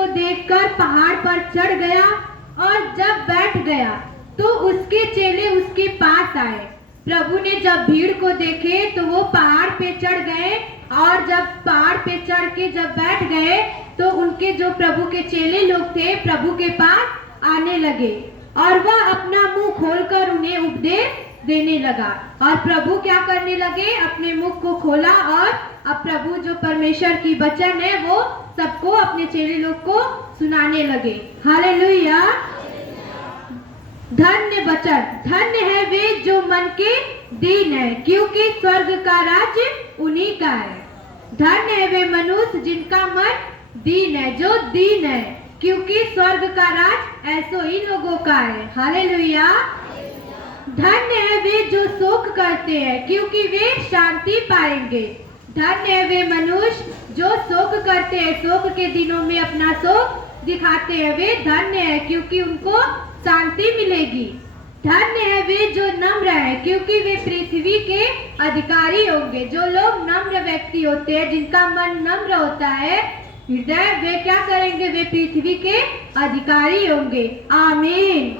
को देखकर पहाड़ पर चढ़ गया और जब बैठ गया तो उसके चेले उसके पास आए। प्रभु ने जब भीड़ को देखे तो वो पहाड़ पे चढ़ गए और जब पहाड़ पे चढ़ के जब बैठ गए तो उनके जो प्रभु के चेले लोग थे प्रभु के पास आने लगे और वह अपना मुंह खोलकर उन्हें उपदेश देने लगा। और प्रभु क्या करने लगे, अपने मुख को खोला और अब प्रभु जो परमेश्वर की वचन है वो सबको, अपने चेले लोग को सुनाने लगे। हालेलुया। धन्य वचन, धन्य है वे जो मन के दीन है, क्योंकि स्वर्ग का राज्य उन्हीं का है। धन्य है वे मनुष्य जिनका मन दीन है, जो दीन है, क्योंकि स्वर्ग का राज ऐसो ही लोगों का है। हालेलुया। धन्य है वे जो शोक करते हैं, क्योंकि वे शांति पाएंगे। धन्य है वे मनुष्य जो शोक करते हैं, शोक के दिनों में अपना शोक दिखाते हैं, वे धन्य है, क्योंकि उनको शांति मिलेगी। धन्य है वे जो नम्र है, क्योंकि वे पृथ्वी के अधिकारी होंगे। जो लोग नम्र व्यक्ति होते हैं, जिनका मन नम्र होता है हृदय, वे क्या करेंगे, वे पृथ्वी के अधिकारी होंगे। आमीन।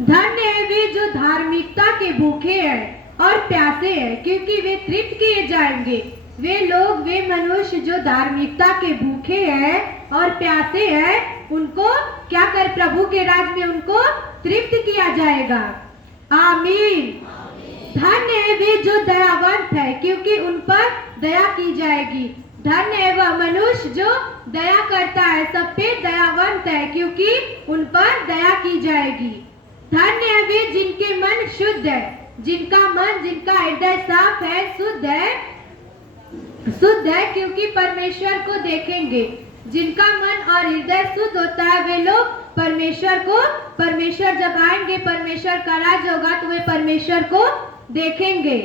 धन्य है वे जो धार्मिकता के भूखे हैं और प्यासे हैं, क्योंकि वे तृप्त किए जाएंगे। वे लोग, वे मनुष्य जो धार्मिकता के भूखे हैं और प्यासे हैं, उनको क्या कर, प्रभु के राज में उनको तृप्त किया जाएगा। आमीन। धन्य है वे जो दयावंत है, क्योंकि उन पर दया की जाएगी। धन्य है वह मनुष्य जो दया करता है, सब पे दयावंत है, क्योंकि उन पर दया की जाएगी। धन्य है वे जिनके मन शुद्ध है, जिनका मन, जिनका हृदय साफ है, शुद्ध है, क्योंकि परमेश्वर को देखेंगे। जिनका मन और हृदय शुद्ध होता है, वे लोग परमेश्वर जब आएंगे, परमेश्वर का राज होगा तो वे परमेश्वर को देखेंगे।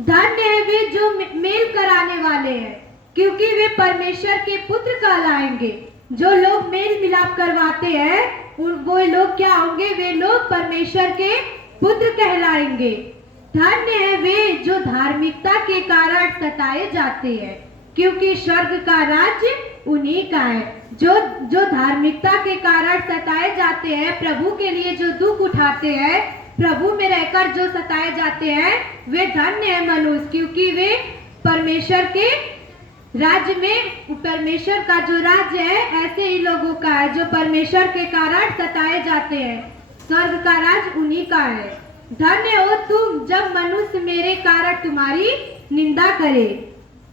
धन्य है वे जो मेल कराने वाले हैं, क्योंकि वे परमेश्वर के पुत्र कहलाएंगे। जो लोग मेल मिलाप करवाते हैं वो लोग क्या होंगे, वे लोग परमेश्वर के पुत्र कहलाएंगे। धन्य है वे जो धार्मिकता के कारण सताए जाते हैं, क्योंकि स्वर्ग का राज्य उन्हीं का है। जो धार्मिकता के कारण सताए जाते हैं, प्रभु के लिए जो दुख उठाते हैं, प्रभु में रहकर जो सताए जाते हैं, वे धन्य है मनुष्य, क्योंकि वे परमेश्वर के राज्य में, परमेश्वर का जो राज्य है ऐसे ही लोगों का है जो परमेश्वर के कारण सताए जाते हैं। स्वर्ग का राज उन्हीं का है। धन्य हो तुम जब मनुष्य मेरे कारण तुम्हारी निंदा करे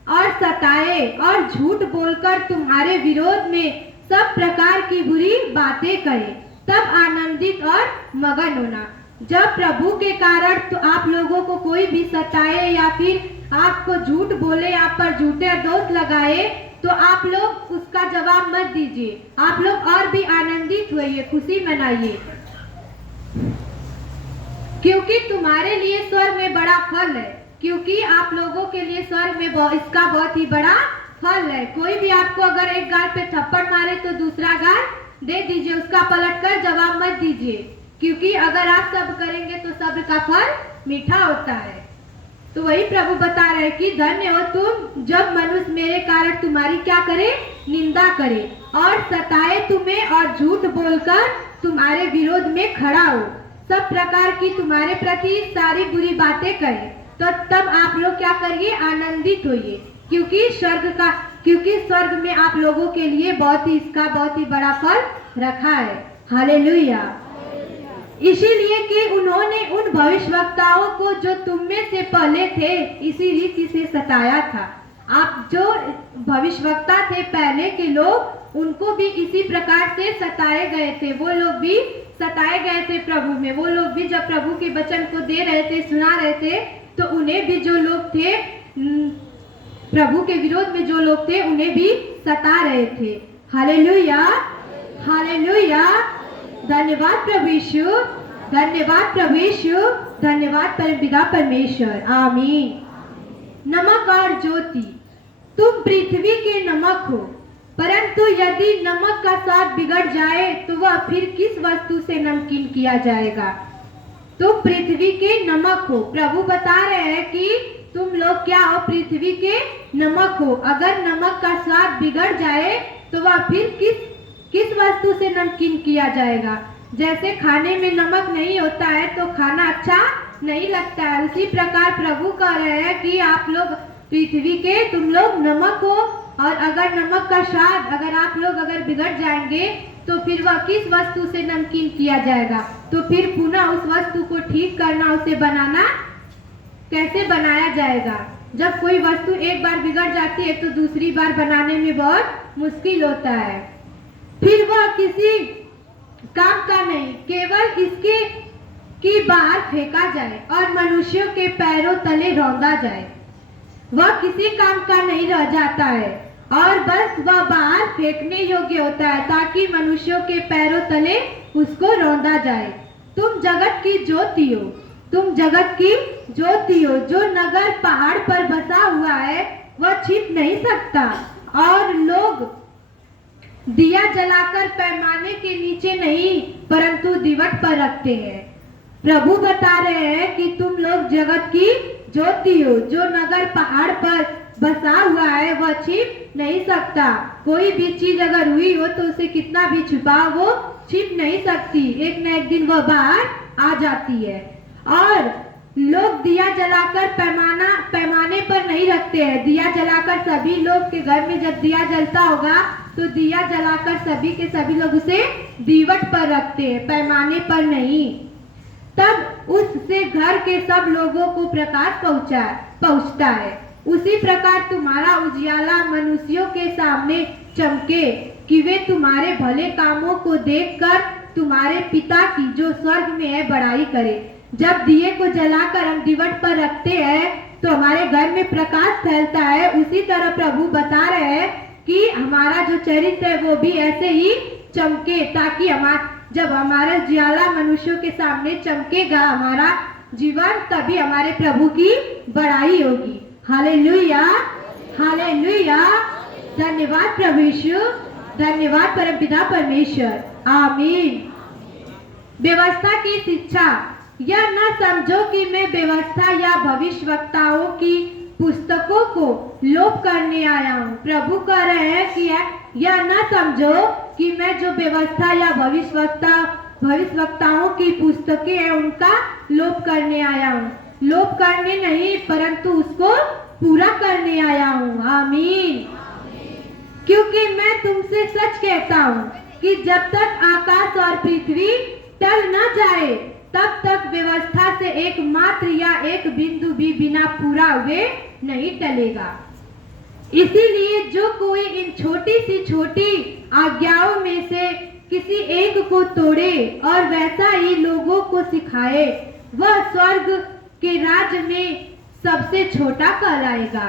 और सताए और झूठ बोलकर तुम्हारे विरोध में सब प्रकार की बुरी बातें करे, तब आनंदित और मगन होना। जब प्रभु के कारण तो आप लोगों को कोई भी सताए या फिर आपको झूठ बोले, आप पर झूठे दोष लगाए, तो आप लोग उसका जवाब मत दीजिए। आप लोग और भी आनंदित होइए, खुशी मनाइए, क्योंकि तुम्हारे लिए स्वर्ग में बड़ा फल है। क्योंकि आप लोगों के लिए स्वर्ग में इसका बहुत ही बड़ा फल है। कोई भी आपको अगर एक गाल पे थप्पड़ मारे तो दूसरा गाल दे दीजिए, उसका पलटकर जवाब मत दीजिए, क्योंकि अगर आप सब करेंगे तो सब्र का फल मीठा होता है। तो वही प्रभु बता रहे कि धन्य हो तुम जब मनुष्य मेरे कारण तुम्हारी क्या करे, निंदा करे और सताए तुम्हें और झूठ बोलकर तुम्हारे विरोध में खड़ा हो, सब प्रकार की तुम्हारे प्रति सारी बुरी बातें करे, तो तब आप लोग क्या करिए, आनंदित होइए, क्योंकि स्वर्ग में आप लोगों के लिए इसका बहुत ही बड़ा फल रखा है। हालेलुया। इसीलिए कि उन्होंने उन भविष्यवक्ताओं को जो तुम में से पहले थे इसी रीति से सताया था। आप जो भविष्यवक्ता थे पहले के लोग, उनको भी इसी प्रकार से सताए गए थे। वो लोग भी सताए गए थे प्रभु में। वो लोग भी जब प्रभु के वचन को दे रहे थे, सुना रहे थे, तो उन्हें भी जो लोग थे, प्रभु के विरोध में जो लोग थे, उन्हें भी सता रहे थे। Hallelujah, hallelujah. धन्यवाद प्रभु यीशु, धन्यवाद प्रभु यीशु, धन्यवाद पिता परमेश्वर। आमीन। नमक और ज्योति, तुम पृथ्वी के नमक हो, परंतु यदि नमक का स्वाद बिगड़ जाए तो वह फिर किस वस्तु से नमकीन किया जाएगा। तुम पृथ्वी के नमक हो। प्रभु बता रहे हैं कि तुम लोग क्या हो, पृथ्वी के नमक हो। अगर नमक का स्वाद बिगड़ जाए तो वह फिर किस वस्तु से नमकीन किया जाएगा। जैसे खाने में नमक नहीं होता है तो खाना अच्छा नहीं लगता है, उसी प्रकार प्रभु कह रहे हैं कि आप लोग पृथ्वी के तुम लोग नमक हो, और अगर नमक का स्वाद अगर आप लोग अगर बिगड़ जाएंगे तो फिर वह किस वस्तु से नमकीन किया जाएगा। तो फिर पुनः उस वस्तु को ठीक करना, उसे बनाना कैसे बनाया जाएगा। जब कोई वस्तु एक बार बिगड़ जाती है तो दूसरी बार बनाने में बहुत मुश्किल होता है। फिर वह किसी काम का नहीं, केवल इसके की बाहर फेंका जाए और मनुष्यों के पैरों तले रौंदा जाए। वह किसी काम का नहीं रह जाता है और बस वह बाहर फेंकने योग्य होता है ताकि मनुष्यों के पैरों तले उसको रौंदा जाए। तुम जगत की ज्योति हो, तुम जगत की ज्योति हो। जो नगर पहाड़ पर बसा हुआ है वह छिप नहीं सकता, और लोग दिया जलाकर पैमाने के नीचे नहीं परंतु दीवट पर रखते हैं। प्रभु बता रहे हैं कि तुम लोग जगत की ज्योति हो। जो नगर पहाड़ पर बसा हुआ है वह छिप नहीं सकता। कोई भी चीज अगर हुई हो तो उसे कितना भी छुपाओ वो छिप नहीं सकती, एक न एक दिन वह बाहर आ जाती है। और लोग दिया जलाकर पैमाने पर नहीं रखते हैं। दिया जलाकर सभी लोग के घर में जब दिया जलता होगा तो दिया जलाकर सभी के सभी लोग उसे दीवट पर रखते हैं, पैमाने पर नहीं। तब उससे घर के सब लोगों को प्रकाश पहुंचता है। उसी प्रकार तुम्हारा उजियाला मनुष्यों के सामने चमके कि वे तुम्हारे भले कामों को देखकर तुम्हारे पिता की जो स्वर्ग में है बड़ाई करे। जब दिए को जलाकर हम दीवट पर रखते हैं तो हमारे घर में प्रकाश फैलता है। उसी तरह प्रभु बता रहे हैं कि हमारा जो चरित्र है वो भी ऐसे ही चमके, ताकि जब हमारा उजियाला मनुष्यों के सामने चमकेगा हमारा जीवन, तभी हमारे प्रभु की बड़ाई होगी। Hallelujah, hallelujah. धन्यवाद प्रभु यीशु, धन्यवाद परमपिता परमेश्वर, आमीन। व्यवस्था की शिक्षा। यह न समझो कि मैं व्यवस्था या भविष्यवक्ताओं की पुस्तकों को लोप करने आया हूँ। प्रभु कह रहे हैं कि यह न समझो कि मैं जो व्यवस्था या भविष्यवक्ताओं की पुस्तकें हैं उनका लोप करने आया हूँ। लोप करने नहीं परंतु उसको पूरा करने आया हूँ, आमीन। क्योंकि मैं तुमसे सच कहता हूँ कि जब तक आकाश और पृथ्वी टल न जाए तब तक व्यवस्था से एक मात्र या एक बिंदु भी बिना पूरा हुए नहीं टलेगा। इसीलिए जो कोई इन छोटी सी छोटी आज्ञाओं में से किसी एक को तोड़े और वैसा ही लोगों को सिखाए वह स्वर्ग के राज्य में सबसे छोटा कहलाएगा।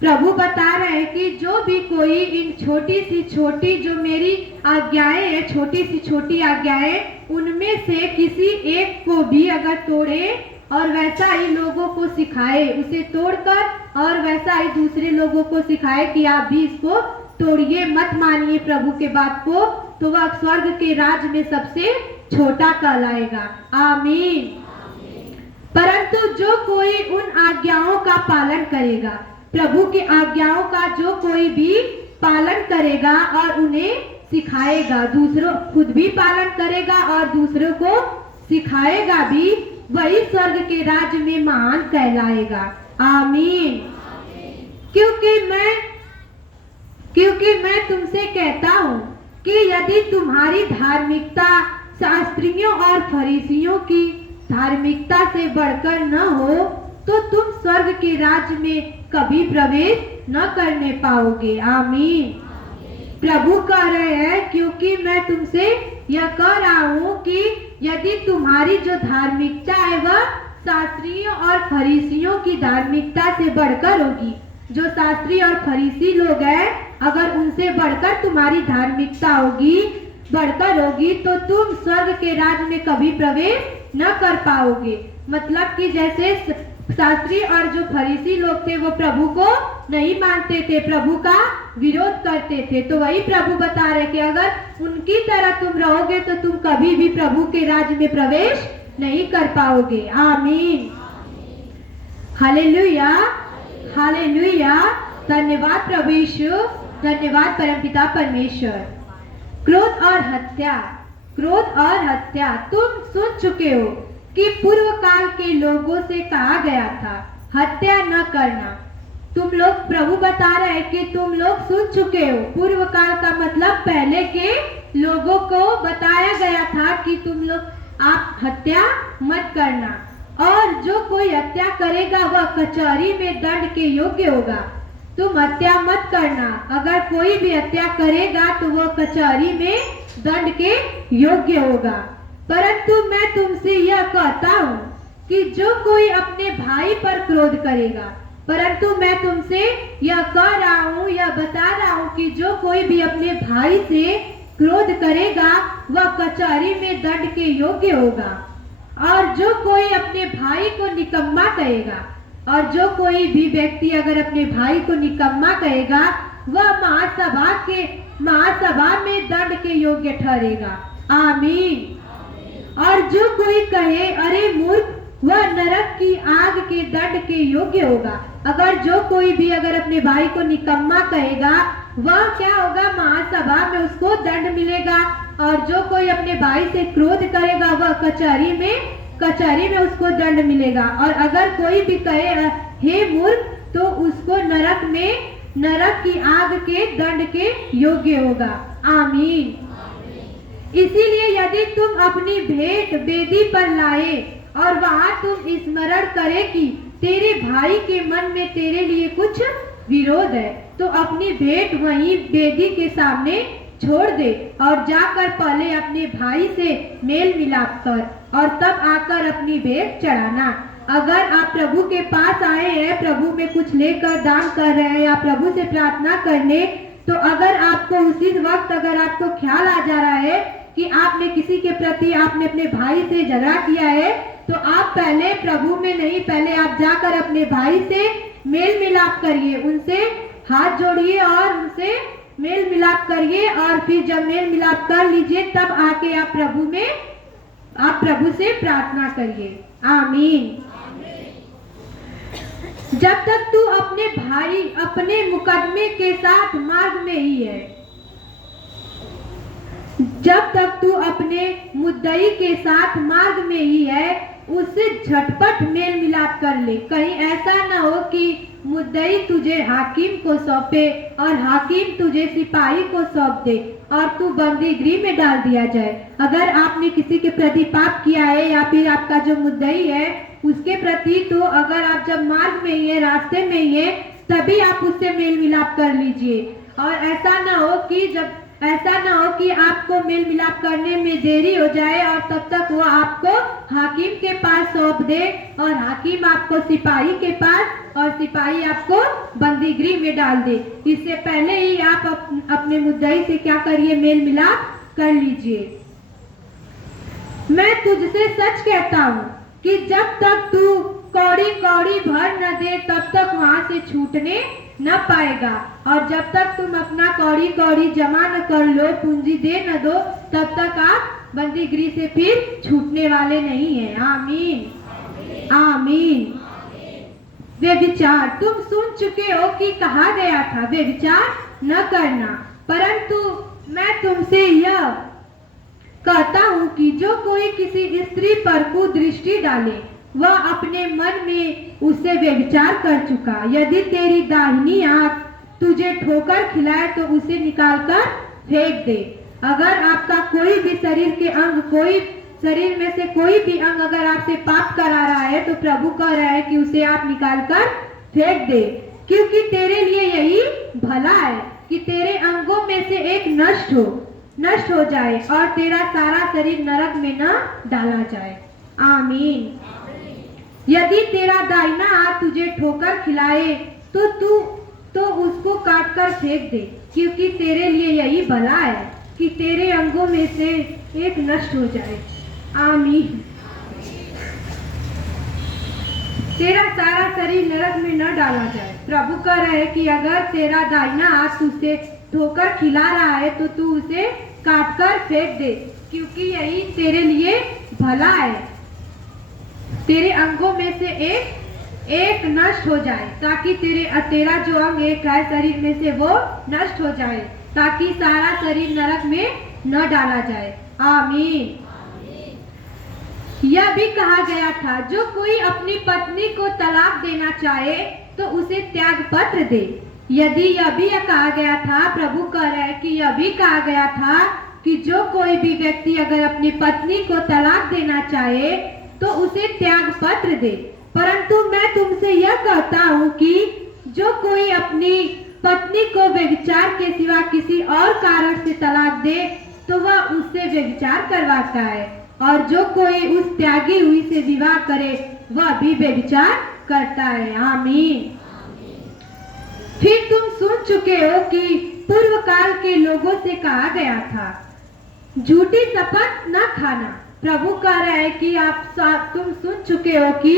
प्रभु बता रहे हैं कि जो भी कोई इन छोटी सी छोटी जो मेरी आज्ञाएं हैं, छोटी सी छोटी आज्ञाएं, उनमें से किसी एक को भी अगर तोड़े और वैसा ही लोगों को सिखाए, उसे तोड़कर और वैसा ही दूसरे लोगों को सिखाए कि आप भी इसको तोड़िए, मत मानिए प्रभु के बात को, तो वह स्वर्ग के राज्य में सबसे छोटा कहलाएगा, आमीन। परंतु जो कोई उन आज्ञाओं का पालन करेगा, प्रभु की आज्ञाओं का जो कोई भी पालन करेगा और उन्हें सिखाएगा, दूसरों खुद भी पालन करेगा और दूसरों को सिखाएगा भी, वही स्वर्ग के राज्य में महान कहलाएगा, आमीन। क्योंकि मैं तुमसे कहता हूँ कि यदि तुम्हारी धार्मिकता शास्त्रियों और फरीसियों की धार्मिकता से बढ़कर न हो तो तुम स्वर्ग के राज्य में कभी प्रवेश न करने पाओगे, आमीन। प्रभु कह रहे हैं क्योंकि मैं तुमसे यह कह रहा हूँ कि यदि तुम्हारी जो धार्मिकता है वह शास्त्रियों और फरीसियों की धार्मिकता से बढ़कर होगी, जो शास्त्री और फरीसी लोग हैं अगर उनसे बढ़कर तुम्हारी धार्मिकता होगी, बढ़कर होगी, तो तुम स्वर्ग के राज्य में कभी प्रवेश न कर पाओगे। मतलब कि जैसे शास्त्री और जो फरीसी लोग थे वो प्रभु को नहीं मानते थे, प्रभु का विरोध करते थे, तो वही प्रभु बता रहे कि अगर उनकी तरह तुम रहोगे तो तुम कभी भी प्रभु के राज्य में प्रवेश नहीं कर पाओगे, आमीन। Hallelujah, hallelujah. धन्यवाद प्रभु यीशु, धन्यवाद परमपिता परमेश्वर। क्रोध और हत्या, क्रोध और हत्या। तुम सुन चुके हो कि पूर्व काल के लोगों से कहा गया था हत्या न करना। तुम लोग, प्रभु बता रहे हैं कि तुम लोग सुन चुके हो। पूर्व काल का मतलब पहले के लोगों को बताया गया था कि तुम लोग आप हत्या मत करना, और जो कोई हत्या करेगा वह कचहरी में दंड के योग्य होगा। तुम हत्या मत करना। अगर कोई भी हत्या करेगा तो वह कचहरी में दंड के योग्य होगा। परंतु मैं तुमसे यह कहता हूँ कि जो कोई अपने भाई पर क्रोध करेगा, परंतु मैं तुमसे यह कह रहा हूँ, यह बता रहा हूँ कि जो कोई भी अपने भाई से क्रोध करेगा वह कचहरी में दंड के योग्य होगा। और जो कोई अपने भाई को निकम्मा कहेगा, और जो कोई भी व्यक्ति अगर अपने भाई को निकम्मा कहेगा वह महासभा में दंड के योग्य ठहरेगा। आमीन। और जो कोई कहे अरे मूर्ख, वह नरक की आग के दंड के योग्य होगा। अगर जो कोई भी अगर अपने भाई को निकम्मा कहेगा वह क्या होगा, महासभा में उसको दंड मिलेगा। और जो कोई अपने भाई से क्रोध करेगा वह कचहरी में उसको दंड मिलेगा। और अगर कोई भी कहे हे मूर्ख, तो उसको नरक की आग के दंड के योग्य होगा। आमीन। इसीलिए यदि तुम अपनी भेंट वेदी पर लाए और वहां तुम स्मरण करे कि तेरे भाई के मन में तेरे लिए कुछ विरोध है, तो अपनी भेंट वहीं वेदी के सामने छोड़ दे और जाकर पहले अपने भाई से मेल मिलाप कर और तब आकर अपनी भेंट चढ़ाना। अगर आप प्रभु के पास आए हैं, प्रभु में कुछ लेकर दान कर रहे हैं या प्रभु से प्रार्थना करने, तो अगर आपको उसी वक्त अगर आपको ख्याल आ जा रहा है कि आपने किसी के प्रति आपने अपने भाई से झगड़ा किया है, तो आप पहले प्रभु में नहीं, पहले आप जाकर अपने भाई से मेल मिलाप करिए, उनसे हाथ जोड़िए और उनसे मेल मिलाप करिए। और फिर जब मेल मिलाप कर लीजिए तब आके आप प्रभु से प्रार्थना करिए। आमीन। जब तक तू अपने भाई अपने मुकदमे के साथ मार्ग में ही है, जब तक तू अपने मुद्दई के साथ मार्ग में ही है, उससे झटपट मेल मिलाप कर ले। कहीं ऐसा ना हो कि मुद्दई तुझे हाकिम को सौंपे और हाकिम तुझे सिपाही को सौंप दे और तू बंदी गृह में डाल दिया जाए। अगर आपने किसी के प्रति पाप किया है या फिर आपका जो मुद्दई है उसके प्रति, तो अगर आप जब मार्ग में ही है, रास्ते में ही है, तभी आप उससे मेल मिलाप कर लीजिए। और ऐसा ना हो कि आपको मेल मिलाप करने में देरी हो जाए और तब तक वो आपको हाकिम के पास सौंप दे और हाकिम आपको सिपाही के पास और सिपाही आपको बंदी गृह में डाल दे। इससे पहले ही आप अपने मुद्दई से क्या करिए, मेल मिलाप कर लीजिए। मैं तुझसे सच कहता हूँ कि जब तक तू कौड़ी कौड़ी भर न दे तब तक वहां से छूटने न पाएगा, और जब तक तुम अपना कौड़ी कौड़ी जमा न कर लो, पूंजी दे न दो, तब तक आप बंदी गृह से फिर छूटने वाले नहीं हैं। आमीन। आमीन। वे विचार तुम सुन चुके हो कि कहा गया था वे विचार न करना, परंतु मैं तुमसे यह कहता हूँ कि जो कोई किसी स्त्री पर कुदृष्टि डाले वह अपने मन में उससे व्यभिचार कर चुका। यदि तेरी दाहिनी आंख तुझे ठोकर खिलाए तो उसे निकालकर फेंक दे। अगर आपका कोई भी शरीर में से कोई भी अंग अगर आपसे पाप करा रहा है तो प्रभु कह रहा है कि उसे आप निकालकर फेंक दे, क्योंकि तेरे लिए यही भला है कि तेरे अंगों में से एक नष्ट हो जाए और तेरा सारा शरीर नरक में न डाला जाए। आमीन। यदि तेरा दाहिना हाथ तुझे ठोकर खिलाए तो उसको काटकर फेंक दे, क्योंकि तेरे लिए यही भला है कि तेरे अंगों में से एक नष्ट हो जाए। आमीन। तेरा सारा शरीर नरक में न डाला जाए। प्रभु कह रहे हैं कि अगर तेरा दाहिना हाथ तुझे ठोकर खिला रहा है तो तू उसे काटकर फेंक दे, क्योंकि यही तेरे लिए भला है, तेरे अंगों में से एक एक नष्ट हो जाए, ताकि तेरा जो अंग एक है शरीर में से वो नष्ट हो जाए, ताकि सारा शरीर नरक में न डाला जाए। आमीन। यह भी कहा गया था, जो कोई अपनी पत्नी को तलाक देना चाहे तो उसे त्याग पत्र दे। यदि यह भी कहा गया था, प्रभु कह रहे हैं कि यह भी कहा गया था कि जो कोई भी व्यक्ति अगर अपनी पत्नी को तलाक देना चाहे तो उसे त्याग पत्र दे। परंतु मैं तुमसे यह कहता हूँ कि जो कोई अपनी पत्नी को व्यभिचार के सिवा किसी और कारण से तलाक दे तो वह उससे व्यभिचार करवाता है, और जो कोई उस त्यागी हुई से विवाह करे वह भी व्यभिचार करता है। आमीन। फिर तुम सुन चुके हो कि पूर्व काल के लोगों से कहा गया था, झूठी शपथ न खाना। प्रभु कह रहे हैं कि तुम सुन चुके हो कि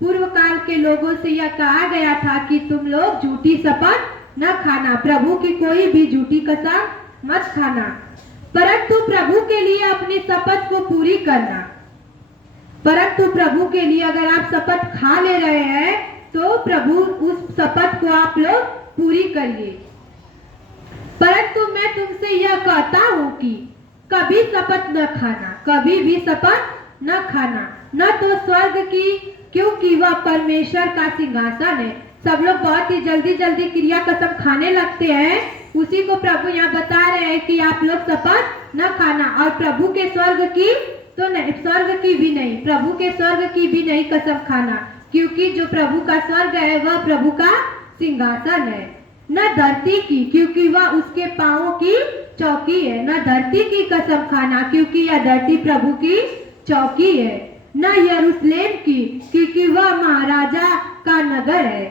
पूर्व काल के लोगों से यह कहा गया था कि तुम लोग झूठी शपथ न खाना, प्रभु की कोई भी झूठी कसम मत खाना, परंतु प्रभु के लिए अपनी शपथ को पूरी करना। परंतु प्रभु के लिए अगर आप शपथ खा ले रहे हैं तो प्रभु उस शपथ को आप लोग पूरी करिए। परंतु मैं तुमसे यह कहता हूँ कि कभी शपथ न खाना, कभी भी शपथ न खाना, न तो स्वर्ग की, क्योंकि वह परमेश्वर का सिंहासन है। सब लोग बहुत ही जल्दी जल्दी क्रिया कसम खाने लगते हैं, उसी को प्रभु यहाँ बता रहे हैं कि आप लोग शपथ न खाना। और प्रभु के स्वर्ग की तो नहीं, स्वर्ग की भी नहीं, प्रभु के स्वर्ग की भी नहीं कसम खाना, क्योंकि जो प्रभु का स्वर्ग है वह प्रभु का सिंहासन है। न धरती की, क्योंकि वह उसके पांवों की चौकी है। न धरती की कसम खाना, क्योंकि यह धरती प्रभु की चौकी है। न यरूशलेम की, क्योंकि वह महाराजा का नगर है।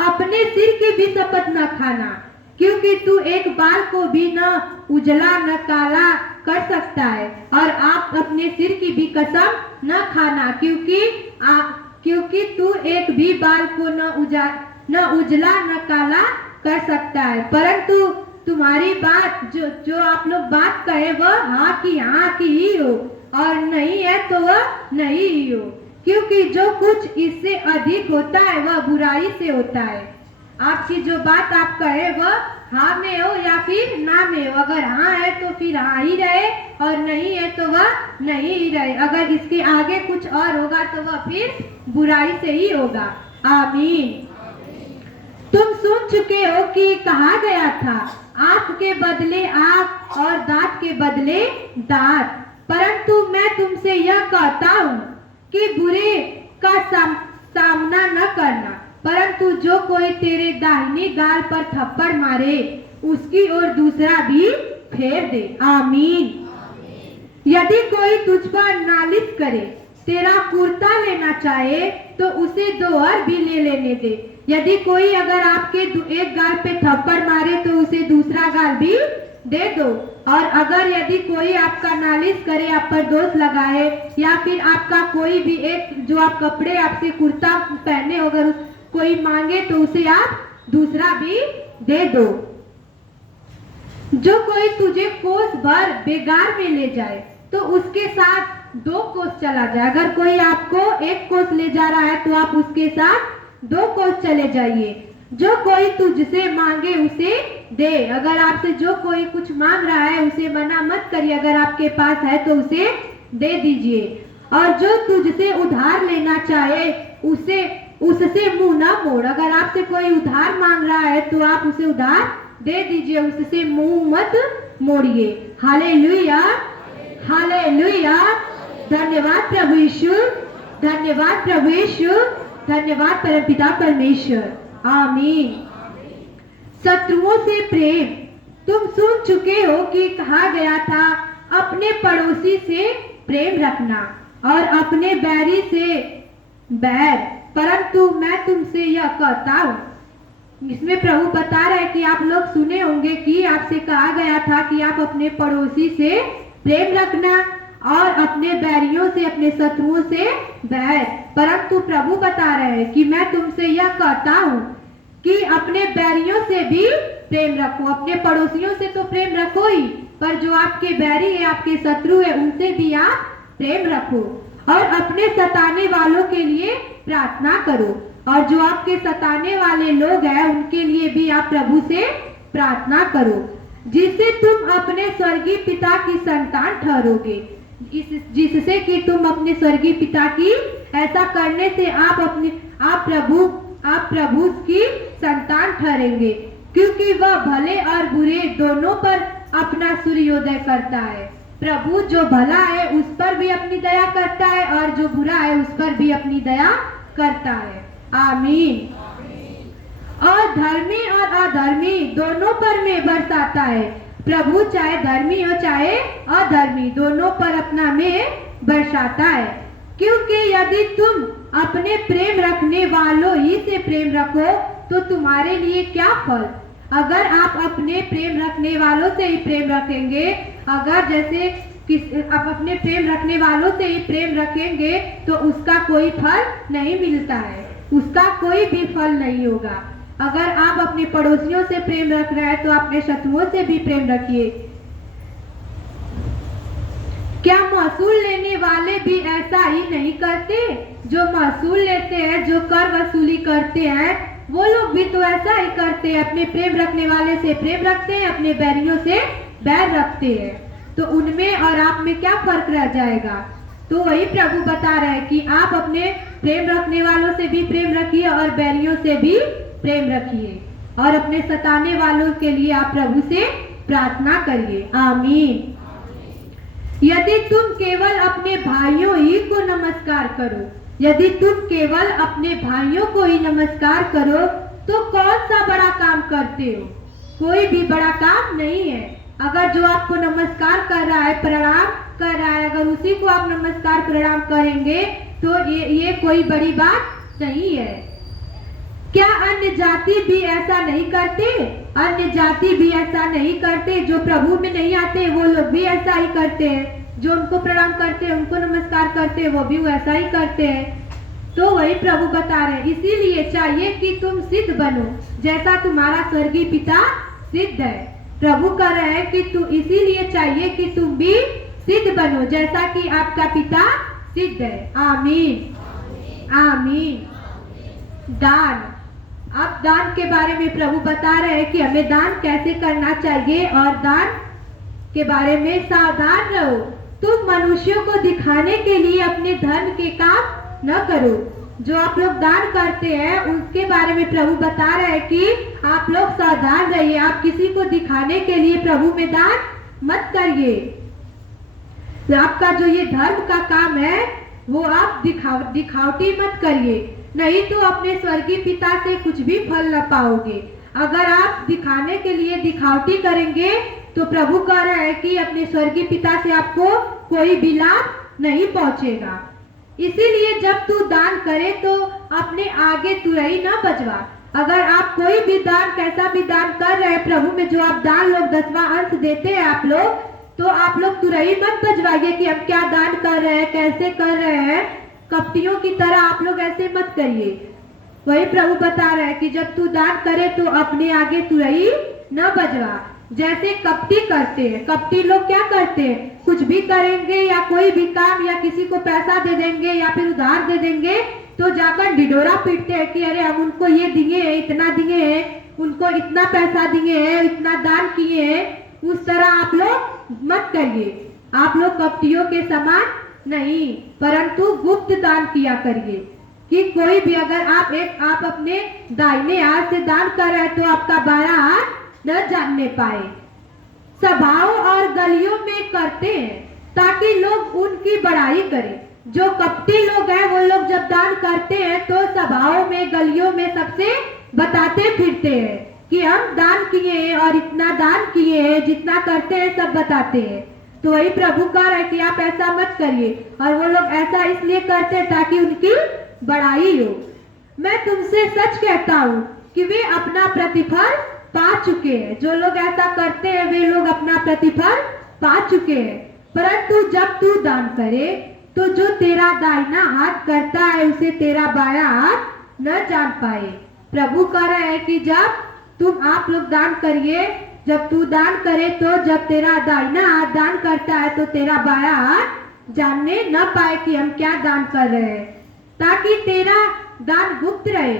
अपने सिर की भी शपथ न खाना, क्योंकि तू एक बाल को भी न उजला न काला कर सकता है। और आप अपने सिर की भी कसम न खाना, क्योंकि तू एक भी बाल को न उजला न काला कर सकता है। परंतु तुम्हारी बात जो आप लोग बात कहे वह हाँ की ही हो, और नहीं है तो वह नहीं ही हो, क्योंकि जो कुछ इससे अधिक होता है वह बुराई से होता है। आपकी जो बात आप कहे वह हाँ में हो या फिर ना में हो। अगर हाँ है तो फिर हाँ ही रहे, और नहीं है तो वह नहीं ही रहे। अगर इसके आगे कुछ और होगा तो वह फिर बुराई से ही होगा। आमीन। तुम सुन चुके हो कि कहा गया था, आंख के बदले आंख और दांत के बदले दांत। परंतु मैं तुमसे यह कहता हूँ कि बुरे का सामना न करना, परंतु जो कोई तेरे दाहिनी गाल पर थप्पड़ मारे उसकी ओर दूसरा भी फेर दे। आमीन। यदि कोई तुझ पर नालिश करे, तेरा कुर्ता लेना चाहे तो उसे 2 और भी ले लेने दे। यदि कोई अगर आपके एक गाल पे थप्पड़ मारे तो उसे दूसरा गाल भी दे दो। और अगर यदि कोई आपका नालिश करे, आप पर दोष लगाए, या फिर आपका कोई भी एक जो आप कपड़े आपसे कुर्ता पहने हो अगर कोई मांगे तो उसे आप दूसरा भी दे दो। जो कोई तुझे कोस भर बेगार में ले जाए तो उसके साथ 2 कोस चला जाए। अगर कोई आपको 1 कोस ले जा रहा है तो आप उसके साथ 2 कोस चले जाइए। जो कोई तुझसे मांगे उसे दे। अगर आपसे जो कोई कुछ मांग रहा है उसे मना मत करिए, अगर आपके पास है तो उसे दे दीजिए। और जो तुझसे उधार लेना चाहे उससे मुंह ना मोड़। अगर आपसे कोई उधार मांग रहा है तो आप उसे उधार दे दीजिए, उससे मुंह मत मोड़िए। Hallelujah, hallelujah. धन्यवाद प्रभु यीशु, धन्यवाद प्रभु यीशु, धन्यवाद परमपिता परमेश्वर। आमीन। शत्रुओं से प्रेम। तुम सुन चुके हो कि कहा गया था, अपने पड़ोसी से प्रेम रखना और अपने बैरी से बैर। परंतु मैं तुमसे यह कहता हूँ, इसमें प्रभु बता रहे हैं कि आप लोग सुने होंगे कि आपसे कहा गया था कि आप अपने पड़ोसी से प्रेम रखना और अपने बैरियों से, अपने शत्रुओं से बैर। परंतु प्रभु बता रहे हैं कि मैं तुमसे यह कहता हूँ कि अपने बैरियों से भी प्रेम रखो। अपने पड़ोसियों से तो प्रेम रखो ही, पर जो आपके बैरी है, आपके शत्रु है, उनसे भी आप प्रेम रखो। और अपने सताने वालों के लिए प्रार्थना करो। और जो आपके सताने वाले लोग हैं उनके लिए भी आप प्रभु से प्रार्थना करो, जिससे तुम अपने स्वर्गीय पिता की संतान ठहरोगे। जिससे कि तुम अपने स्वर्गीय पिता की, ऐसा करने से आप प्रभु की संतान ठहरेंगे, क्योंकि वह भले और बुरे दोनों पर अपना सूर्योदय करता है। प्रभु जो भला है उस पर भी अपनी दया करता है और जो बुरा है उस पर भी अपनी दया करता है। आमीन। और धर्मी और अधर्मी दोनों पर में बरसाता है। प्रभु चाहे धर्मी हो चाहे अधर्मी दोनों पर अपना में बरसाता है। क्योंकि यदि तुम अपने प्रेम रखने वालों ही से प्रेम रखो तो तुम्हारे लिए क्या फल। अगर आप अपने प्रेम रखने वालों से ही प्रेम रखेंगे, अगर जैसे आप अपने प्रेम रखने वालों से ही प्रेम रखेंगे तो उसका कोई फल नहीं मिलता है, उसका कोई भी फल नहीं होगा। अगर आप अपने पड़ोसियों से प्रेम रख रहे हैं तो अपने शत्रुओं से भी प्रेम रखिए। क्या महसूल लेने वाले भी ऐसा ही नहीं करते। जो महसूल लेते हैं, जो कर वसूली करते हैं, वो लोग भी तो ऐसा ही करते हैं। अपने प्रेम रखने वाले से प्रेम रखते हैं, अपने बैरियों से बैर रखते हैं। तो उनमें और आप में क्या फर्क रह जाएगा। तो वही प्रभु बता रहे हैं कि आप अपने प्रेम रखने वालों से भी प्रेम रखिए और बैरियों से भी प्रेम रखिए, और अपने सताने वालों के लिए आप प्रभु से प्रार्थना करिए। आमीन। यदि तुम केवल अपने भाइयों ही को नमस्कार करो, यदि तुम केवल अपने भाइयों को ही नमस्कार करो तो कौन सा बड़ा काम करते हो। कोई भी बड़ा काम नहीं है। अगर जो आपको नमस्कार कर रहा है, प्रणाम कर रहा है, अगर उसी को आप नमस्कार प्रणाम करेंगे तो ये कोई बड़ी बात नहीं है। क्या अन्य जाति भी ऐसा नहीं करते। अन्य जाति भी ऐसा नहीं करते। जो प्रभु में नहीं आते वो लोग भी ऐसा ही करते हैं। जो उनको प्रणाम करते हैं, उनको नमस्कार करते हैं, वो भी वैसा ही करते हैं। तो वही प्रभु बता रहे हैं, इसीलिए चाहिए कि तुम सिद्ध बनो जैसा तुम्हारा स्वर्गीय पिता सिद्ध है। प्रभु कह रहे हैं कि तू इसीलिए चाहिए कि तुम भी सिद्ध बनो जैसा कि आपका पिता सिद्ध है। आमीन। आमीन। दान। अब दान के बारे में प्रभु बता रहे हैं कि हमें दान कैसे करना चाहिए, और दान के बारे में सावधान रहो। तुम मनुष्यों को दिखाने के लिए अपने धन के काम न करो। जो आप लोग दान करते हैं उसके बारे में प्रभु बता रहे हैं कि आप लोग सावधान रहिए। आप किसी को दिखाने के लिए प्रभु में दान मत करिए। आपका जो ये धर्म का काम है वो आप दिखावटी मत करिए, नहीं तो अपने स्वर्गीय पिता से कुछ भी फल न पाओगे। अगर आप दिखाने के लिए दिखावटी करेंगे तो प्रभु कह रहे हैं कि अपने स्वर्गीय पिता से आपको कोई भी लाभ नहीं पहुंचेगा। इसीलिए जब तू दान करे तो अपने आगे तुरही न बजवा। अगर आप कोई भी दान, कैसा भी दान कर रहे हैं प्रभु में, जो आप दान लोग 10वां अंश देते हैं आप लोग, तो आप लोग तुरही मत बजवाइए कि हम क्या दान कर रहे हैं, कैसे कर रहे हैं। कपटियों की तरह आप लोग ऐसे मत करिए। वही प्रभु बता रहे हैं कि जब तू दान करे तो अपने आगे तुरही न बजवा, जैसे कपटी करते हैं। कपटी लोग क्या करते हैं, कुछ भी करेंगे या कोई भी काम या किसी को पैसा दे देंगे या फिर उधार दे देंगे तो जाकर ढिढोरा पीटते हैं कि अरे हम उनको ये दिए हैं, इतना दिए हैं, उनको इतना पैसा दिए हैं, इतना दान किए हैं। उस तरह आप लोग मत करिए। आप लोग कपटियों के समान नहीं, परंतु गुप्त दान किया करिए। कि कोई भी अगर आप अपने दाहिने हाथ से दान कर रहे हैं तो आपका बायां हाथ न जानने पाए। सभाओं और गलियों में करते हैं ताकि लोग उनकी बड़ाई करें। जो कपटी लोग हैं वो लोग जब दान करते हैं तो सभाओं में, गलियों में सबसे बताते फिरते हैं कि हम दान किए हैं और इतना दान किए हैं, जितना करते हैं सब बताते हैं। तो वही प्रभु कह रहे हैं कि आप ऐसा मत करिए। और वो लोग ऐसा इसलिए करते हैं ताकि उनकी बड़ाई हो। मैं तुमसे सच कहता हूँ कि वे अपना प्रतिफल पा चुके हैं। जो लोग ऐसा करते हैं वे लोग अपना प्रतिफल पा चुके हैं। परंतु जब तू दान करे तो जो तेरा दाहिना हाथ करता है उसे तेरा बायां हाथ न जान पाए। प्रभु कह रहे हैं कि जब आप लोग दान करिए, जब तू दान करे तो जब तेरा दाहिना हाथ दान करता है तो तेरा बायां हाथ जानने न पाए कि हम क्या दान कर रहे हैं, ताकि तेरा दान गुप्त रहे,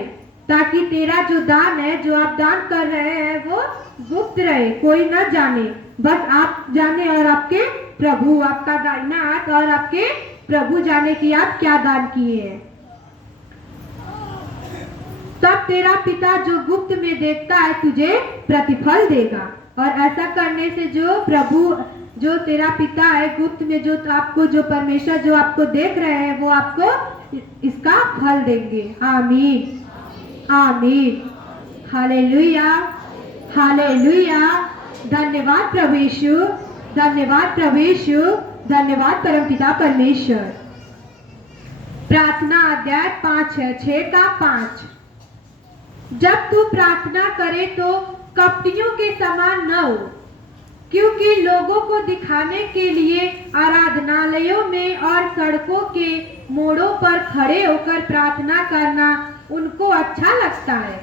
ताकि तेरा जो दान है, जो आप दान कर रहे हैं, वो गुप्त रहे, कोई न जाने, बस आप जाने और आपके प्रभु, आपका दाहिना हाथ और आपके प्रभु जाने कि आप क्या दान किए हैं। तब तेरा पिता जो गुप्त में देखता है तुझे प्रतिफल देगा। और ऐसा करने से जो प्रभु, जो तेरा पिता है गुप्त में, जो आपको, जो परमेश्वर जो आपको देख रहे हैं, वो आपको इसका फल देंगे। आमीन, आमीन, हालेलुया, हालेलुया। धन्यवाद प्रभु यीशु, धन्यवाद प्रभु यीशु, धन्यवाद परमपिता परमेश्वर। प्रार्थना अध्याय 5:6-5। जब तू प्रार्थना करे तो कपटियों के समान न हो, क्योंकि लोगों को दिखाने के लिए आराधनालयों में और सड़कों के मोड़ों पर खड़े होकर प्रार्थना करना उनको अच्छा लगता है।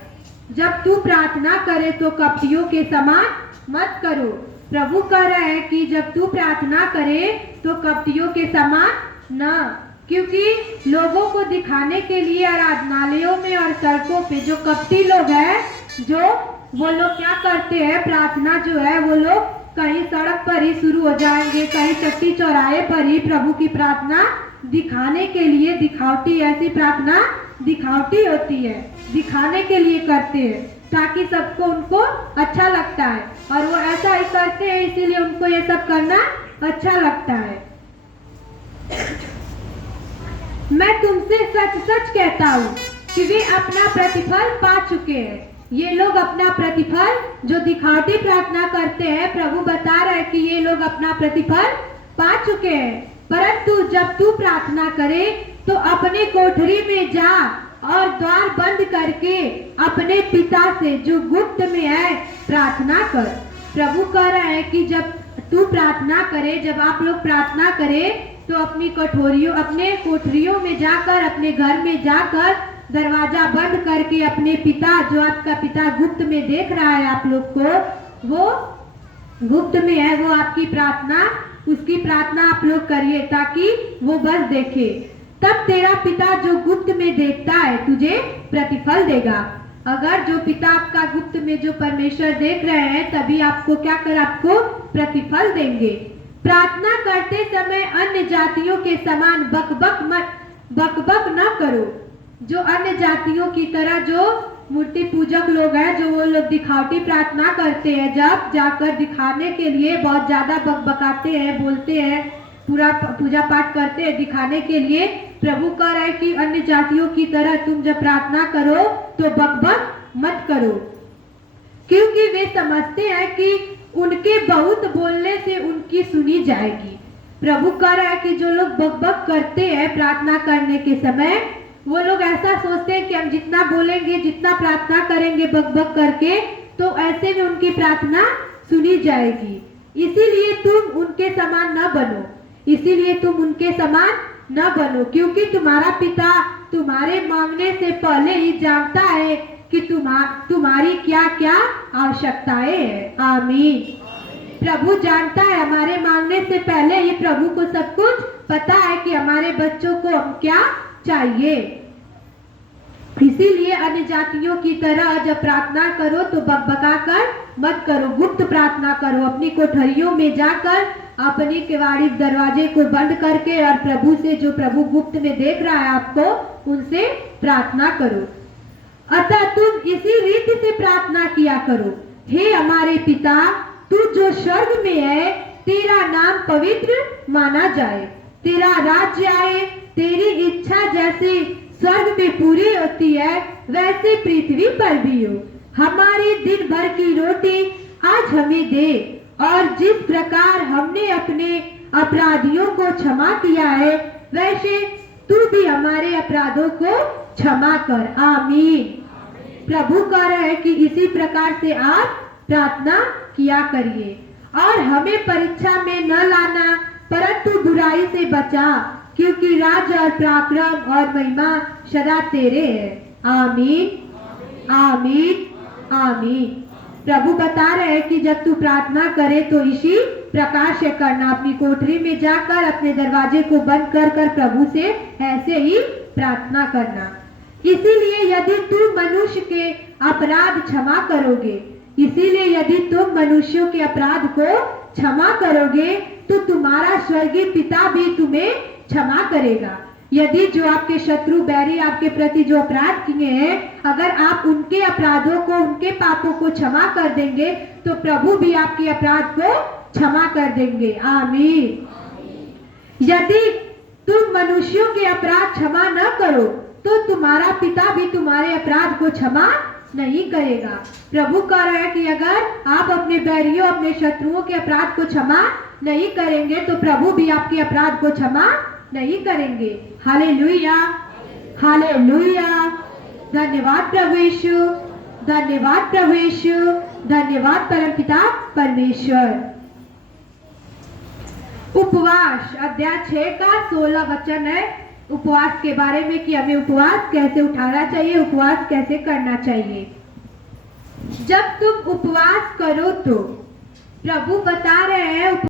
जब तू प्रार्थना करे तो कपटियों के समान मत करो। प्रभु कह रहे हैं कि जब तू प्रार्थना करे तो कपटियों के समान न, क्योंकि लोगों को दिखाने के लिए आराधनालयों में और सड़कों पे जो कपटी लोग हैं, जो वो लोग क्या करते हैं, प्रार्थना जो है वो लोग कहीं सड़क पर ही शुरू हो जाएंगे, कहीं चट्टी चौराहे पर ही प्रभु की प्रार्थना दिखाने के लिए, दिखावटी, ऐसी प्रार्थना दिखावटी होती है, दिखाने के लिए करते हैं ताकि सबको उनको अच्छा लगता है, और वो ऐसा ही करते हैं, इसीलिए उनको ये सब करना अच्छा लगता है। मैं तुमसे सच सच कहता हूँ कि वे अपना प्रतिफल पा चुके हैं। ये लोग अपना प्रतिफल, जो दिखावटी प्रार्थना करते हैं, प्रभु बता रहे हैं कि ये लोग अपना प्रतिफल पा चुके हैं। परंतु जब तू प्रार्थना करे तो अपने कोठरी में जा और द्वार बंद करके अपने पिता से जो गुप्त में है प्रार्थना कर। प्रभु कह रहे हैं कि जब तू प्रार्थना करे, जब आप लोग प्रार्थना करें तो अपनी अपने कोठरियों में जाकर, अपने घर में जाकर दरवाजा बंद करके अपने पिता, जो आपका पिता गुप्त में देख रहा है आप लोग को, वो गुप्त में है, वो आपकी प्रार्थना, उसकी प्रार्थना आप लोग करिए ताकि वो बस देखे। तब तेरा पिता जो गुप्त में देखता है तुझे प्रतिफल देगा। अगर जो पिता आपका गुप्त में, जो परमेश्वर देख रहे हैं, तभी आपको क्या कर, आपको प्रतिफल देंगे। प्रार्थना करते समय अन्य जातियों के समान बकबक न करो, जो अन्य जातियों की तरह जो मूर्ति पूजक लोग हैं, जो वो लोग दिखावटी प्रार्थना करते हैं, जब जाकर दिखाने के लिए बहुत ज्यादा बकबकाते हैं, बोलते हैं, पूरा पूजा पाठ करते हैं दिखाने के लिए। प्रभु कह रहा है कि अन्य जातियों की तरह तुम जब प्रार्थना करो तो बकबक मत करो, क्योंकि वे समझते हैं कि उनके बहुत बोलने से उनकी सुनी जाएगी। प्रभु कह रहा है कि जो लोग बकबक करते हैं प्रार्थना करने के समय, वो लोग ऐसा सोचते हैं कि हम जितना बोलेंगे, जितना प्रार्थना करेंगे बकबक करके, तो ऐसे में उनकी प्रार्थना सुनी जाएगी। इसीलिए तुम उनके समान न बनो, इसीलिए तुम उनके समान न बनो, क्योंकि तुम्हारा पिता तुम्हारे मांगने से पहले ही जानता है कि तुम्हारी क्या क्या आवश्यकताएं हैं। आमीन। प्रभु जानता है, हमारे मांगने से पहले ही प्रभु को सब कुछ पता है कि हमारे बच्चों को क्या चाहिए। इसीलिए अन्य जातियों की तरह जब प्रार्थना करो तो बकबका कर मत करो, गुप्त प्रार्थना करो, अपनी कोठरियों में जाकर अपनी किवाड़ी दरवाजे को बंद करके और प्रभु से, जो प्रभु गुप्त में देख रहा है आपको, उनसे प्रार्थना करो। अतः तुम इसी रीति से प्रार्थना किया करो, हे हमारे पिता, तू जो स्वर्ग में है, तेरा नाम पवित्र माना जाए, तेरा राज्य आए, तेरी इच्छा जैसे स्वर्ग में पूरी होती है वैसे पृथ्वी पर भी हो। हमारी दिन भर की रोटी आज हमें दे, और जिस प्रकार हमने अपने अपराधियों को क्षमा किया है, वैसे तू भी हमारे अपराधों को क्षमा कर। आमीन। प्रभु कह रहे हैं कि इसी प्रकार से आप प्रार्थना किया करिए, और हमें परीक्षा में न लाना, परंतु बुराई से बचा, क्योंकि राज और पराक्रम और महिमा सदा तेरे है। आमीन, आमीन, आमीन। प्रभु बता रहे हैं कि जब तू प्रार्थना करे तो इसी प्रकार से करना, अपनी कोठरी में जाकर अपने दरवाजे को बंद कर प्रभु से ऐसे ही प्रार्थना करना। इसीलिए यदि तुम मनुष्य के अपराध क्षमा करोगे, इसीलिए यदि तुम मनुष्यों के अपराध को क्षमा करोगे तो तुम्हारा स्वर्गीय पिता भी तुम्हें क्षमा करेगा। यदि जो आपके शत्रु बैरी आपके प्रति जो अपराध किए हैं, अगर आप उनके अपराधों को, उनके पापों को क्षमा कर देंगे तो प्रभु भी आपके अपराध को क्षमा कर देंगे। आमीन। यदि तुम मनुष्यों के अपराध क्षमा न करो तो तुम्हारा पिता भी तुम्हारे अपराध को क्षमा नहीं करेगा। प्रभु कह रहा है कि अगर आप अपने बैरियों, अपने शत्रुओं के अपराध को क्षमा नहीं करेंगे तो प्रभु भी आपके अपराध को क्षमा नहीं करेंगे। Hallelujah, hallelujah. धन्यवाद प्रभु यीशु, धन्यवाद प्रभु यीशु, धन्यवाद परमपिता परमेश्वर। उपवास अध्याय 6 का 16 वचन है उपवास के बारे में कि हमें उपवास कैसे उठाना चाहिए, उपवास कैसे करना चाहिए। जब तुम उपवास करो तो प्रभु बता रहे हैं